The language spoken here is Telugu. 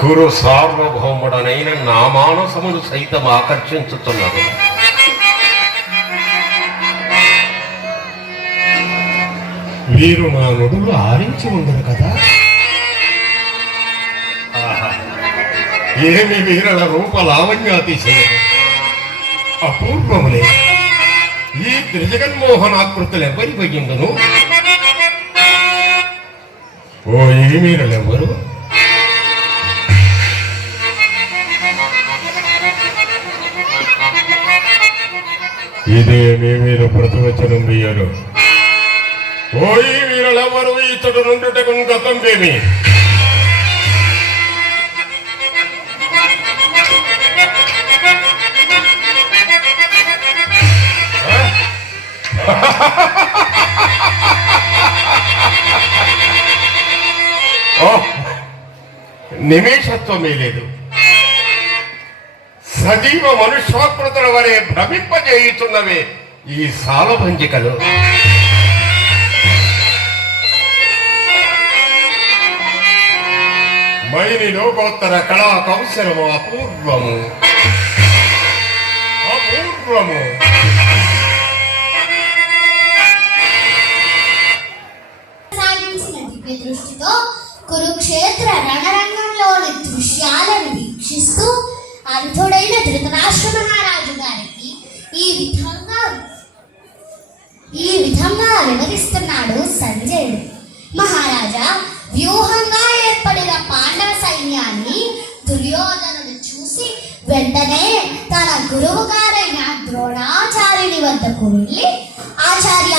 కురు సార్వభౌముడనైన నా మానసమును సైతం ఆకర్షించుతున్నది. వీరు నా నుడులు ఆరించి ఉండరు కదా. ఏమి వీరుల రూప లావణ్యాతిశయం అపూర్వములే. ఈ త్రిజగన్మోహనాకృతులు ఎవరి పోయిందును? ఓ ఈ వీరులెవ్వరు? ఇదే మీ మీద ప్రతివచనం వేయరు. ఓ ఈ వీరులెవరు? ఇతడు నుండుటకు గతంబేమి? నిమేషత్వమే లేదు. సజీవ మనుష్యాకృతుల వలె భ్రమింపజేయుతున్నవే ఈ సాలభంజికలు. మైని లోకోత్తర కళా కౌశలము అపూర్వము అపూర్వము. దృష్టితో కురుక్షేత్ర రణరంగంలోని దృశ్యాలను వీక్షిస్తూ అంధుడైన ధృతరాష్ట్ర మహారాజు గారికి ఈ విధంగా వివరిస్తున్నాడు సంజయుడు. మహారాజా, వ్యూహంగా ఏర్పడిన పాండవ సైన్యాన్ని దుర్యోధనుడు చూసి వెంటనే తన గురువు గారైన ద్రోణాచార్యుని వద్దకు వెళ్ళి, ఆచార్య,